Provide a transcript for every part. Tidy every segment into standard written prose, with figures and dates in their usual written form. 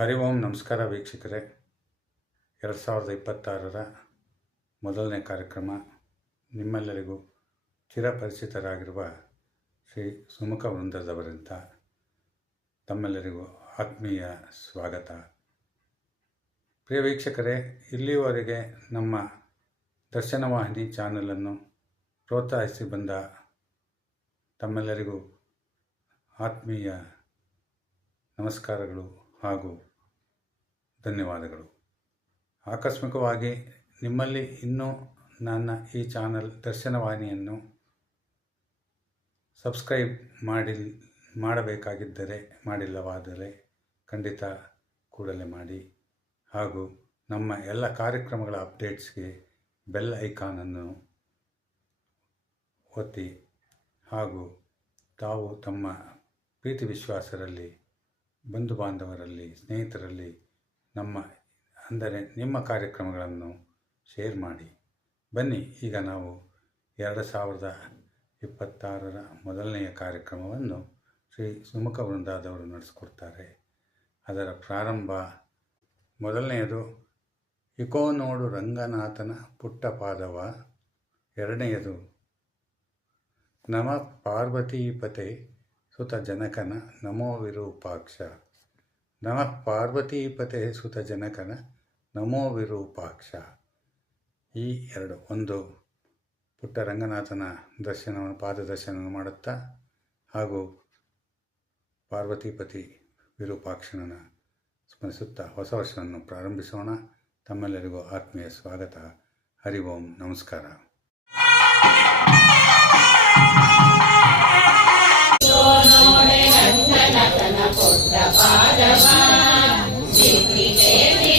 ಹರಿ ಓಂ. ನಮಸ್ಕಾರ ವೀಕ್ಷಕರೇ. 2026ರ ಮೊದಲನೇ ಕಾರ್ಯಕ್ರಮ. ನಿಮ್ಮೆಲ್ಲರಿಗೂ ಚಿರಪರಿಚಿತರಾಗಿರುವ ಶ್ರೀ ಸುಮುಖ ವೃಂದದವರಿಂದ ತಮ್ಮೆಲ್ಲರಿಗೂ ಆತ್ಮೀಯ ಸ್ವಾಗತ. ಪ್ರಿಯ ವೀಕ್ಷಕರೇ, ಇಲ್ಲಿಯವರೆಗೆ ನಮ್ಮ ದರ್ಶನವಾಹಿನಿ ಚಾನಲನ್ನು ಪ್ರೋತ್ಸಾಹಿಸಿ ಬಂದ ತಮ್ಮೆಲ್ಲರಿಗೂ ಆತ್ಮೀಯ ನಮಸ್ಕಾರಗಳು ಹಾಗೂ ಧನ್ಯವಾದಗಳು. ಆಕಸ್ಮಿಕವಾಗಿ ನಿಮ್ಮಲ್ಲಿ ಇನ್ನೂ ನನ್ನ ಈ ಚಾನಲ್ ದರ್ಶನವಾಹಿನಿಯನ್ನು ಸಬ್ಸ್ಕ್ರೈಬ್ ಮಾಡಬೇಕಾಗಿದ್ದರೆ, ಮಾಡಿಲ್ಲವಾದರೆ ಖಂಡಿತ ಕೂಡಲೇ ಮಾಡಿ. ಹಾಗೂ ನಮ್ಮ ಎಲ್ಲ ಕಾರ್ಯಕ್ರಮಗಳ ಅಪ್ಡೇಟ್ಸ್ಗೆ ಬೆಲ್ ಐಕಾನನ್ನು ಒತ್ತಿ. ಹಾಗೂ ತಾವು ತಮ್ಮ ಪ್ರೀತಿ ವಿಶ್ವಾಸರಲ್ಲಿ, ಬಂಧು ಬಾಂಧವರಲ್ಲಿ, ಸ್ನೇಹಿತರಲ್ಲಿ ನಿಮ್ಮ ಕಾರ್ಯಕ್ರಮಗಳನ್ನು ಶೇರ್ ಮಾಡಿ. ಬನ್ನಿ, ಈಗ ನಾವು 2026ರ ಮೊದಲನೆಯ ಕಾರ್ಯಕ್ರಮವನ್ನು ಶ್ರೀ ಸುಮುಖ ವೃಂದದವರು ನಡೆಸಿಕೊಡ್ತಾರೆ. ಅದರ ಪ್ರಾರಂಭ ಮೊದಲನೆಯದು ಇಕೋ ನೋಡು ರಂಗನಾಥನ ಪುಟ್ಟ ಪಾದವ. ಎರಡನೆಯದು ನಮಃ ಪಾರ್ವತೀಪತೆ ಸುತ ಜನಕನ ನಮೋ ವಿರೂಪಾಕ್ಷ. ನಮಃ ಪಾರ್ವತೀಪತೆ ಸುತ ಜನಕನ ನಮೋ ವಿರೂಪಾಕ್ಷ. ಈ ಎರಡು, ಒಂದು ಪುಟ್ಟ ರಂಗನಾಥನ ಪಾದ ದರ್ಶನವನ್ನು ಮಾಡುತ್ತಾ ಹಾಗೂ ಪಾರ್ವತೀಪತಿ ವಿರೂಪಾಕ್ಷನ ಸ್ಮರಿಸುತ್ತಾ ಹೊಸ ವರ್ಷವನ್ನು ಪ್ರಾರಂಭಿಸೋಣ. ತಮ್ಮೆಲ್ಲರಿಗೂ ಆತ್ಮೀಯ ಸ್ವಾಗತ. ಹರಿ ಓಂ. ನಮಸ್ಕಾರ.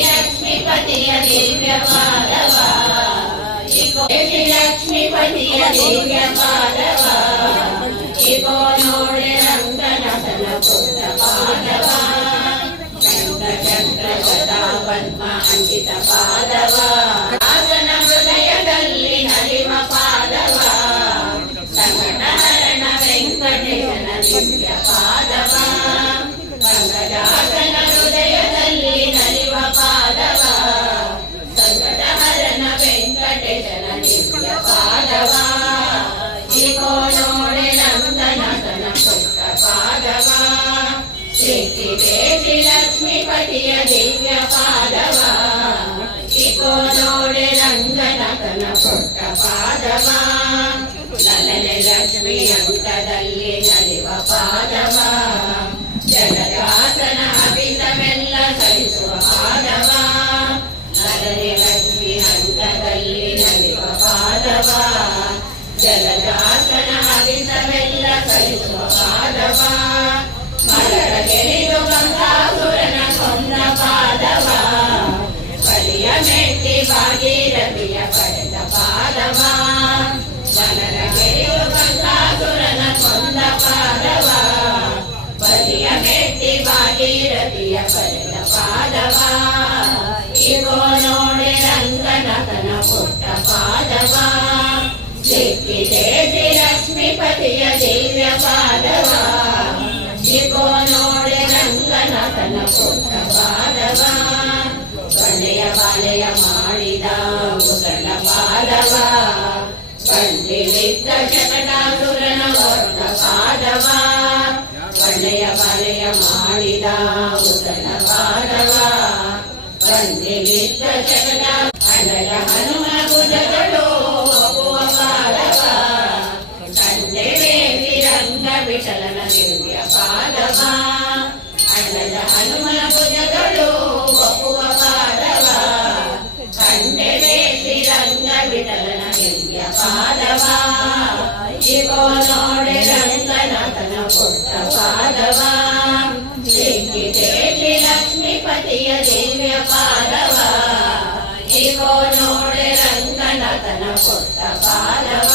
ಲಕ್ಷ್ಮೀಪತಿಯ ದಿವ್ಯ ಪಾದವ, ಲಕ್ಷ್ಮೀಪತಿಯ ದಿವ್ಯ ಪಾದವ, ಇಗೋ ನೋಡೆ ರಂಗನಾಥನ ಪುಟ್ಟ ಪಾದವ, ಚಂದ್ರ ಗದಾ ಪದ್ಮ ಅಂಕಿತ ಪಾದವ, ದಾಸನ ಹೃದಯದಲ್ಲಿ ನಲಿವ ಪಾದವ, ಸಂಕಟಹರಣ ವೆಂಕಟೇಶನ ದಿವ್ಯ ಪಾದವ, ರಂಗದಾಸನ ಹೃದಯದಲ್ಲಿ ನಲಿವ ಪಾದವ, ಸಂಕಟಹರಣ ವೆಂಕಟೇಶನ ದಿವ್ಯ ಪಾದವ, ಇಗೋ ನೋಡೆ ರಂಗನಾಥನ ಪುಟ್ಟ ಪಾದವ, ಶ್ರೀ ಲಕ್ಷ್ಮೀಪತಿಯ ದಿವ್ಯ ಪಾದವ, ಇಗೋ ನೋಡೆ ರಂಗನಾಥನ ಪುಟ್ಟ ಪಾದವ, ಲಲನೆ ಲಕ್ಷ್ಮಿ ಅಂಕದಲ್ಲಿ ನಲಿವ ಪಾದವ, ಜಲದಾಸನ ಅಭಿತವೆಲ್ಲ ಸಹಿಸುವ ಪಾದವ, ಲಲನೆ ಲಕ್ಷ್ಮಿ ಅಂಕದಲ್ಲಿ ನಲಿವ ಪಾದವ, ಜಲದಾಸನ ಅಭಿತವೆಲ್ಲ ಸಹಿಸುವ ಪಾದವ, ಮಲರ ಗೆರಿದು ಗಂಗಾಸುರನ ಕೊಂದ ಪಾದವ, ಬಲಿಯ ಮೆಟ್ಟಿ ಭಾಗೀರಥಿಯ ಪಡೆದ ಪಾದವ, ಮಲರ ಗೆರಿದು ಗಂಗಾಸುರನ ಕೊಂದ ಪಾದವ, ಬಲಿಯ ಮೆಟ್ಟಿ ಭಾಗೀರಥಿಯ ಪಡೆದ ಪಾದವ, ಇಗೋ ನೋಡೆ ರಂಗನಾಥನ ಪುಟ್ಟ ಪಾದವ, ಸಿಕ್ಕಿದೆ ಶ್ರೀ ಲಕ್ಷ್ಮೀಪತಿಯ ದಿವ್ಯ ಪಾದವ, ಇಗೋ ನೋಡೆ ರಂಗನಾಥನ ಪುಟ್ಟ ಪಾದವ, ಬಳೆಯ ಬಾಲೆಯ ಮಾಡಿದ ಮುಸಲ ಪಾದವ, ಬಂಡಿಲಿದ್ದ ಶಕಟಾಸುರನ ಹೊತ್ತ ಪಾದವ, ಬಳೆಯ ಬಾಲೆಯ ಮಾಡಿದ ಮುಸಲ ಪಾದವ, ಬಂಡಿಲಿದ್ದ ಶಕಟ ಅಡಲ ಹನುಮನ ಭುಜಗಳು ಒಪ್ಪುವ ಪಾದವ, ತಂದೆ ಬೇಸಿ ರಂಗ ವಿಠಲನ ದಿವ್ಯ ಪಾದವ, ಅಡಲ ಹನುಮನ ಭುಜಗಳು ಒಪ್ಪುವ ಪಾದವ, ತಂದೆ ಬೇಸಿ ರಂಗ ವಿಠಲನ ದಿವ್ಯ ಪಾದವ, ಇಗೋ ನೋಡೆ ರಂಗನಾಥನ ಪುಟ್ಟ ಪಾದವ, ಸಿಕ್ಕಿದೆ ಶ್ರೀ ಲಕ್ಷ್ಮೀಪತಿಯ ದಿವ್ಯ ಪಾದವ, ಇಗೋ ನೋಡೆ ರಂಗನಾಥನ ಪುಟ್ಟ ಪಾದವ,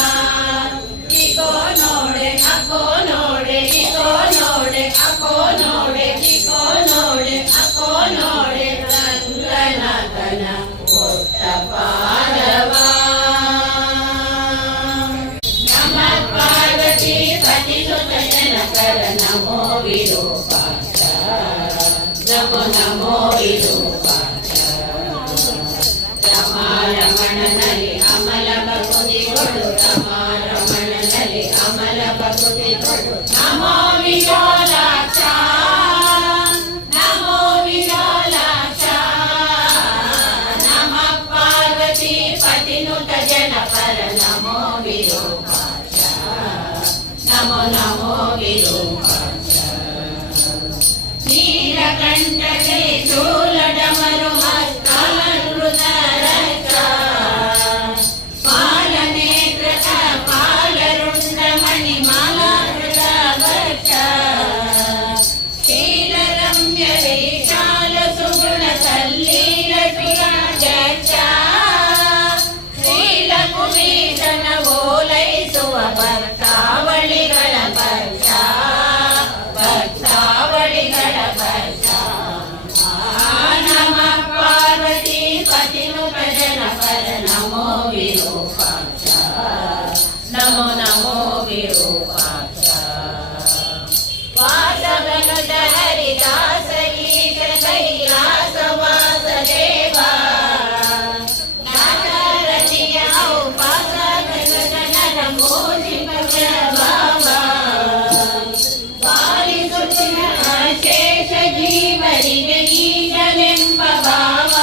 ಇಗೋ ನೋಡೆ ಅಕೋ ನೋಡೆ, ಇಗೋ ನೋಡೆ ಅಕೋ ನೋಡೆ, ಇಗೋ ನೋಡೆ ಅಕೋ ನೋಡೆ ರಂಗನಾಥನ ಪುಟ್ಟ ಪಾದವ. ನಮಃ ಪಾರ್ವತೀಪತಿ ಸುತ ಜನಕರ ನಮೋ ವಿರೂಪಾಕ್ಷ. ನಮೋ ನಮೋ ನಮೋ ವಿರೂಪಾಕ್ಷ ರಮಾರಮಣನಲ್ಲಿ ಅಮಲ ಭಕುತಿಗಳು ರಮಾರಮಣನಲ್ಲಿ ಅಮಲ ಭಕುತಿಗಳು ನಮೋ ವಿಶಾಲಾಕ್ಷ ನಮೋ ವಿಶಾಲಾಕ್ಷ ನಮಃ ಪಾರ್ವತಿ ಪತಿನುತ ಜನಪರ ನಮೋ ವಿರೂಪಾಕ್ಷ ನಮೋ ನಮೋ ವಿರೂಪಾಕ್ಷ ನೀಲಕಂಠನೆ ಶೂಲಡಮರು ಮಸ್ತಲಂಕೃತ ರಕ್ಷ ಪಾಲನೇತ್ರಕ ಪಾಲರುಂಡ ಮಣಿಮಾಲಾಕೃತ ವಕ್ಷ ಶೀಲರಮ್ಯ ವಿಶಾಲ ಸುಗುಣ ಸಲ್ಲೀಲ ಶ್ರೀರಾಜ ಶೀಲ ಕುಮೀಶನ ಓಲೈಸುವ ಭಕ್ತಾವಳಿಗಳ ಭಕ್ಷ ಭಕ್ತಾವಳಿಗಳ ಭಕ್ಷ ನಮಃ ಪಾರ್ವತಿ ಪತಿನುತ ಜನಪರ ನಮೋ ವಿರೂಪಾಕ್ಷ ನಮೋ ನಮೋ ವಿರೂಪಾಕ್ಷ ವಾಸವನುತ ಹರಿದಾಸಗೀತ ಕೈಲಾಸ ವಾಸದೇವ ನಾಗರತಿಯ ಔಪಾಸಕರ ಮೋಜಿಪ ಪ್ರಭಾವ ಪಾಲಿಸುತ್ತಿನ ಶೇಷ ಜೀವರಿಗೆ ಈಶನೆಂಬ ಭಾವ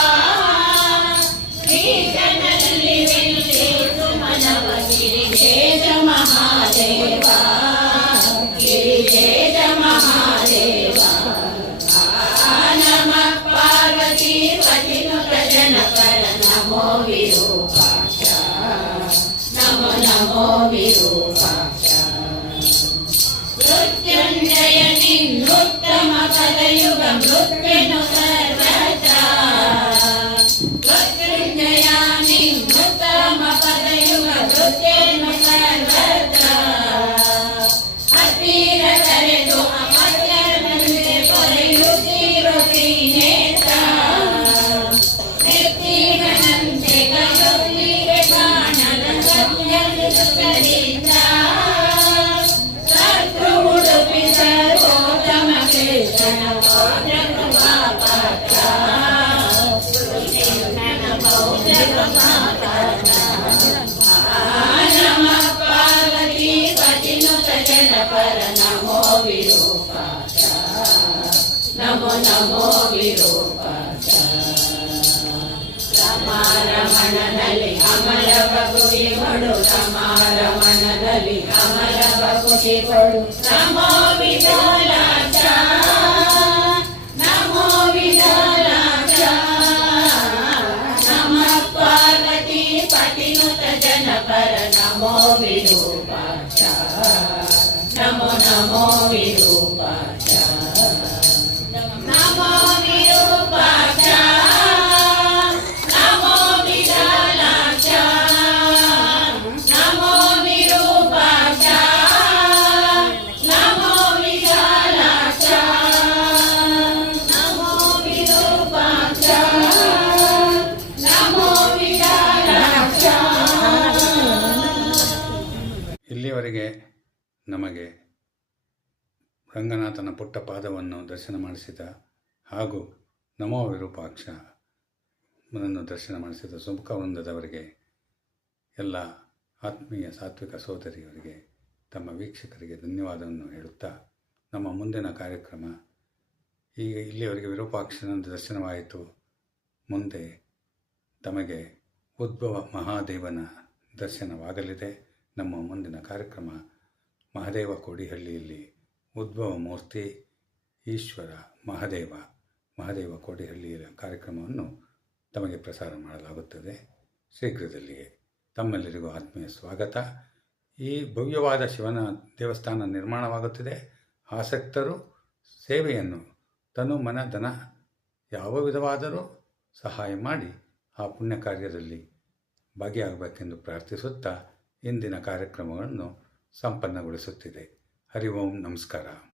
ಈಶನಲ್ಲಿ ವಿಲ್ಲಿಸು ಮನವ ಗಿರಿಜೇಶ ಮಹಾದೇವ ಗಿರಿಜೇಶ ಮಹಾದೇವ ನಮಃ ಪಾರ್ವತಿ ಪತಿನುತ ಜನಪರ ನಮೋ ವಿರೂಪಾಕ್ಷ ನಮೋ ನಮೋ ವಿರೂಪಾಕ್ಷ ಮೃತ್ಯುಂಜಯ ನಿನ್ನುತ್ತಮ ಪದಯುಗ ಮೃತ್ಯುನು ಸರ್ವತ್ರ ಮೃತ್ಯುಂಜಯ ನಿನ್ನುತ್ತಮ ಪದಯುಗ ಮೃತ್ಯುನು ಸರ್ವತ್ರ ಹತ್ತಿರ ಕರೆದು ಅಮರ್ಯನಂತೆ ಪೊರೆಯುತ್ತಿರು ತ್ರಿನೇತ್ರ ನಿರ್ತೀಗನಂತೆ ಗರುತ್ತಿಗೆ ಕಾಣದ ಸತ್ಯನಿರುತ್ತಲಿಂದ ಉಡುಪಿ ಸರ್ವೋತ್ತಮ ಕೃಷ್ಣನ ಪೌತ್ರ ಕೃಪಾಪಾತ್ರ ಕೃಷ್ಣನ ಪೌತ್ರ ಕೃಪಾಪಾತ್ರ ನಮಃ ಪಾರ್ವತಿ ಪತಿನುತ ಜನಪರ ನಮೋ ವಿರೂಪಾಕ್ಷ ನಮೋ ನಮೋ ವಿರೂಪಾಕ್ಷ ರಮಾರಮಣನಲ್ಲಿ ಅಮಲ ಭಕುತಿಗಳು ರಮಾರಮಣದಲ್ಲಿ ಅಮಲ ಭಕುತಿಗಳು ನಮೋ ವಿಶಾಲಾಕ್ಷ ನಮೋ ವಿಶಾಲಾಕ್ಷ ನಮಃ ಪಾರ್ವತಿ ಪತಿನುತ ಜನಪರ ನಮೋ ವಿರೂಪಾಕ್ಷ ನಮೋ ನಮೋ ವಿರೂಪಾಕ್ಷ ನಮೋ ವಿರೂಪಾಕ್ಷ ನಮೋ ವಿಶಾಲಾಕ್ಷ ನಮೋ ವಿರೂಪಾಕ್ಷ ನಮೋ ವಿಶಾಲಾಕ್ಷ ನಮೋ ವಿರೂಪಾಕ್ಷ ನಮೋ ವಿಶಾಲಾಕ್ಷ. ಇಲ್ಲಿಯವರೆಗೆ ನಮಗೆ ರಂಗನಾಥನ ಪುಟ್ಟ ಪಾದವನ್ನು ದರ್ಶನ ಮಾಡಿಸಿದ ಹಾಗೂ ನಮೋ ವಿರೂಪಾಕ್ಷ ದರ್ಶನ ಮಾಡಿಸಿದ ಸುಮುಖ ವೃಂದದವರಿಗೆ ಎಲ್ಲ ಆತ್ಮೀಯ ಸಾತ್ವಿಕ ಸೋದರಿಯವರಿಗೆ ತಮ್ಮ ವೀಕ್ಷಕರಿಗೆ ಧನ್ಯವಾದವನ್ನು ಹೇಳುತ್ತಾ ನಮ್ಮ ಮುಂದಿನ ಕಾರ್ಯಕ್ರಮ ಈಗ ಇಲ್ಲಿಯವರೆಗೆ ವಿರೂಪಾಕ್ಷನ ದರ್ಶನವಾಯಿತು. ಮುಂದೆ ತಮಗೆ ಉದ್ಭವ ಮಹಾದೇವನ ದರ್ಶನವಾಗಲಿದೆ. ನಮ್ಮ ಮುಂದಿನ ಕಾರ್ಯಕ್ರಮ ಮಹಾದೇವ ಕೋಡಿಹಳ್ಳಿಯಲ್ಲಿ ಉದ್ಭವ ಮೂರ್ತಿ ಈಶ್ವರ ಮಹಾದೇವ ಕೋಡಿಹಳ್ಳಿಯ ಕಾರ್ಯಕ್ರಮವನ್ನು ತಮಗೆ ಪ್ರಸಾರ ಮಾಡಲಾಗುತ್ತದೆ ಶೀಘ್ರದಲ್ಲಿಯೇ. ತಮ್ಮೆಲ್ಲರಿಗೂ ಆತ್ಮೀಯ ಸ್ವಾಗತ. ಈ ಭವ್ಯವಾದ ಶಿವನ ದೇವಸ್ಥಾನ ನಿರ್ಮಾಣವಾಗುತ್ತಿದೆ. ಆಸಕ್ತರು ಸೇವೆಯನ್ನು ತನು ಮನ ಧನ ಯಾವ ವಿಧವಾದರೂ ಸಹಾಯ ಮಾಡಿ ಆ ಪುಣ್ಯ ಕಾರ್ಯದಲ್ಲಿ ಭಾಗಿಯಾಗಬೇಕೆಂದು ಪ್ರಾರ್ಥಿಸುತ್ತಾ ಇಂದಿನ ಕಾರ್ಯಕ್ರಮಗಳನ್ನು ಸಂಪನ್ನಗೊಳಿಸುತ್ತಿದೆ. ಹರಿ ಓಂ ನಮಸ್ಕಾರ.